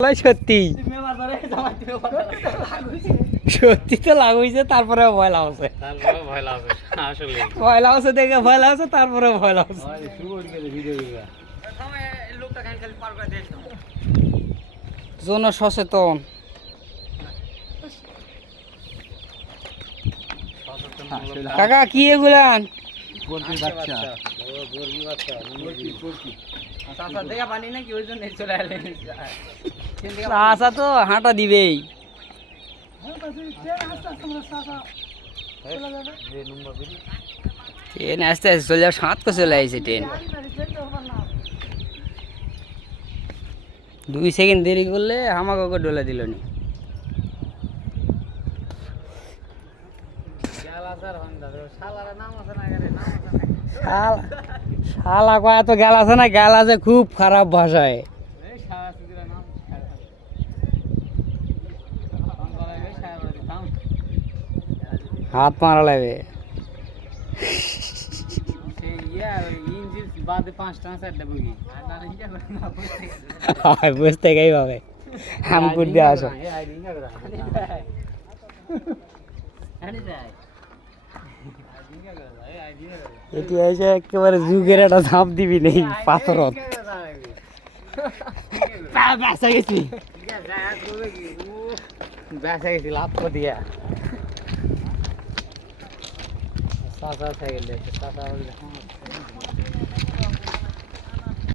সত্যি সত্যি তো লাগাইছে, তারপরে ভয় লাগছে, ভয় লাগছে দেখে ভয় লাগছে, তারপরে ভয় লাগছে। জন সচেতন কাকা, কি এগুলান? আশা তো হাঁটা দিবেই। ট্রেন আস্তে আস্তে চলে যাও, 7 করে চলে আসছে ট্রেন। 2 সেকেন্ড দেরি করলে আমাকে ডলে দিল নি। শালা কয় এত গাল আছে না, গাল আছে খুব খারাপ ভাষায়। হাত মারা লাগবে। বুঝতে গেই পাবে আমি করতে আসো। এটি এসে একেবারে যুগের একটা ঝাঁপ দিবি নেই পাথরত। বেসা গেছি, বেসা গেছি লাভ করে দিয়া। চাচা সাইকেল